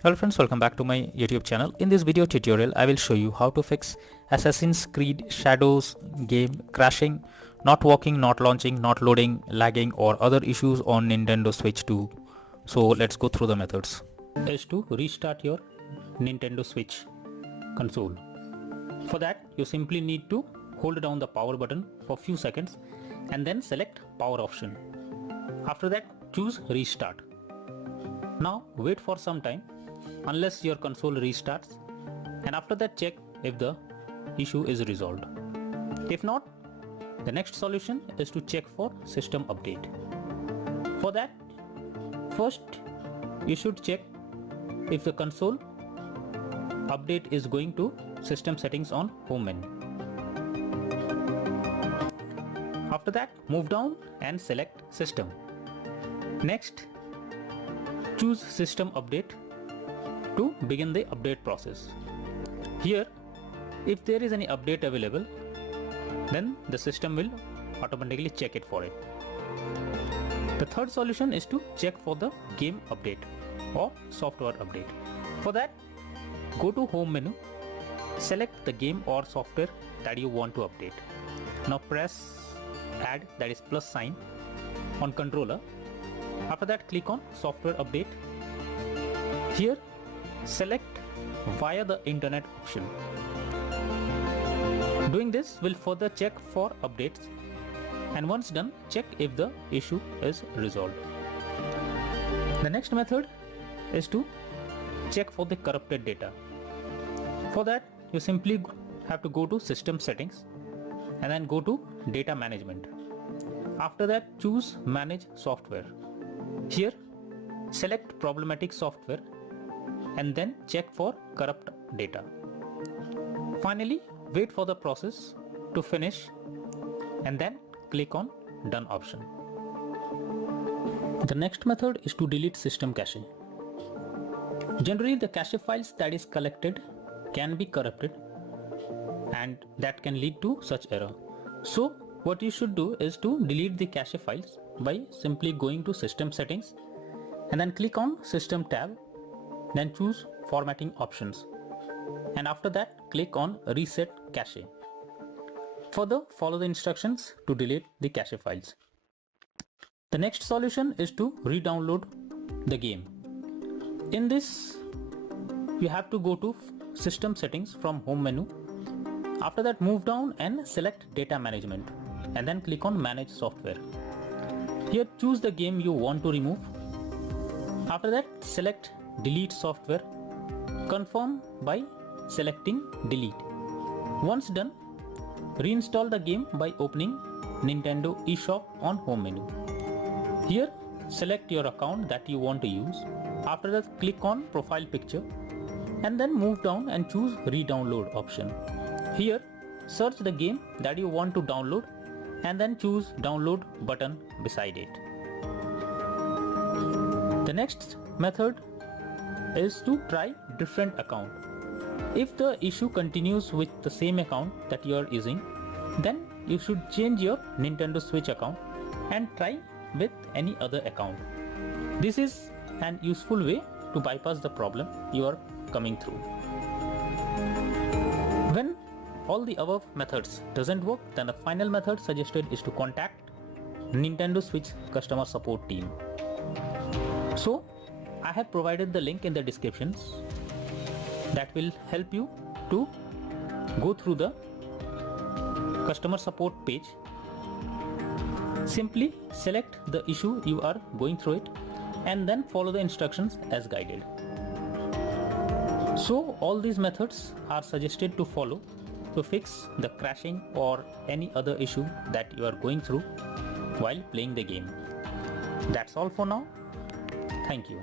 Hello friends, welcome back to my YouTube channel. In this video tutorial, I will show you how to fix Assassin's Creed Shadows game crashing, not working, not launching, not loading, lagging or other issues on Nintendo Switch 2. So let's go through the methods. Is to restart your Nintendo Switch console. For that, you simply need to hold down the power button for few seconds and then select power option. After that, choose restart. Now wait for some time unless your console restarts, and after that check if the issue is resolved. If not, the next solution is to check for system update. For that, first you should check if the console update is going to system settings on home menu. After that, move down and select system. Next, choose system update to begin the update process. Here, if there is any update available, then the system will automatically check it for it. The third solution is to check for the game update or software update. For that, go to home menu, select the game or software that you want to update. Now press add, that is plus sign, on controller. After that, click on software update. Here, select via the internet option. Doing this will further check for updates, and once done, check if the issue is resolved. The next method is to check for the corrupted data. For that, you simply have to go to system settings and then go to data management. After that, choose manage software. Here, select problematic software and then check for corrupt data. Finally, wait for the process to finish and then click on done option. The next method is to delete system cache. Generally, the cache files that is collected can be corrupted and that can lead to such error. So what you should do is to delete the cache files by simply going to system settings and then click on system tab, then choose formatting options, and after that click on reset cache. Further, follow the instructions to delete the cache files. The next solution is to re-download the game. In this, you have to go to system settings from home menu. After that, move down and select data management and then click on manage software. Here, choose the game you want to remove. After that, select delete software. Confirm by selecting delete. Once done, reinstall the game by opening Nintendo eShop on home menu. Here, select your account that you want to use. After that, click on profile picture and then move down and choose re-download option. Here, search the game that you want to download and then choose download button beside it. The next method is to try different account. If the issue continues with the same account that you are using, then you should change your Nintendo Switch account and try with any other account. This is an useful way to bypass the problem you are coming through. When all the above methods doesn't work, then the final method suggested is to contact Nintendo Switch customer support team. So I have provided the link in the descriptions that will help you to go through the customer support page. Simply select the issue you are going through it and then follow the instructions as guided. So all these methods are suggested to follow to fix the crashing or any other issue that you are going through while playing the game. That's all for now. Thank you.